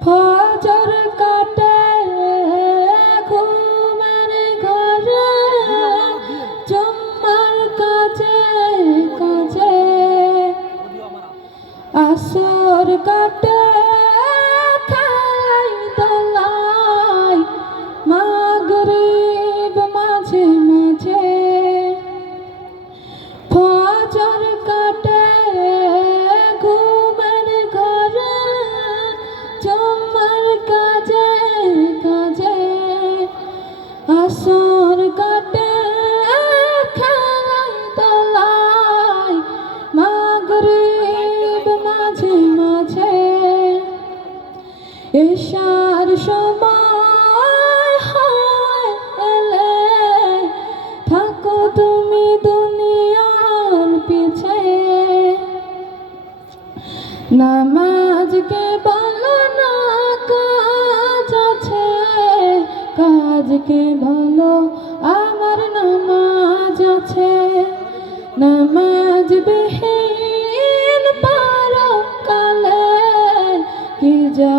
ফজর কাটে ঘুমের ঘরে জম্মার কাছে কাছে। আসর কাটে এশার সময় হয় এলে, থাকো তুমি দুনিয়ার পিছে। নামাজকে বলো না কাজ আছে, কাজকে বলো আমার নামাজ আছে। নামাজ বিহীন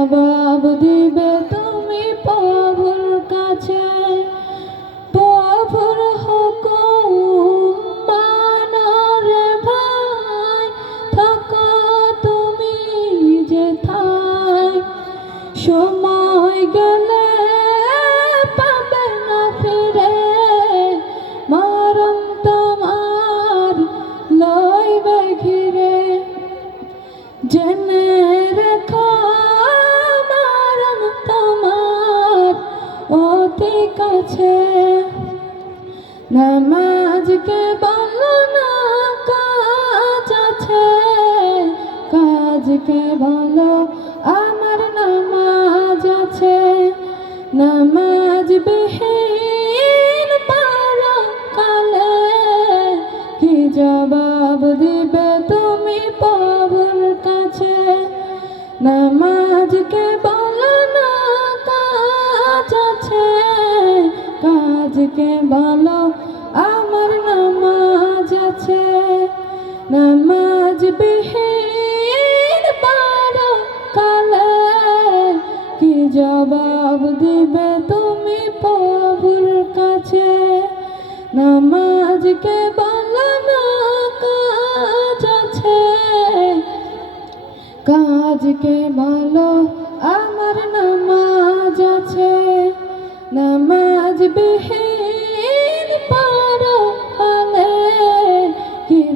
জবাব দিবে তুমি প্রভুর কাছে। প্রভুর হুকুম মানরে ভাই থাকো তুমি যেথায় সময় অতি কাছে। নামাজকে বলো না, কাজ আছে। কাজকে বলো, আমার নামাজ আছে। নামাজ বিহীন পারো কালে কি জবাব দিবে তুমি প্রভুর কাছে? নামাজকে বলো কাজকে বলো, আমার নামাজ আছে। নামাজ বিহীন পারো কালে কি জবাব দিবে তুমি প্রভুর কাছে? নামাজকে বলো না কাজ আছে। কাজকে বলো, আমার নামাজ আছে। নামাজ বিহীন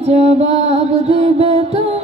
জবাব দেবে তুমি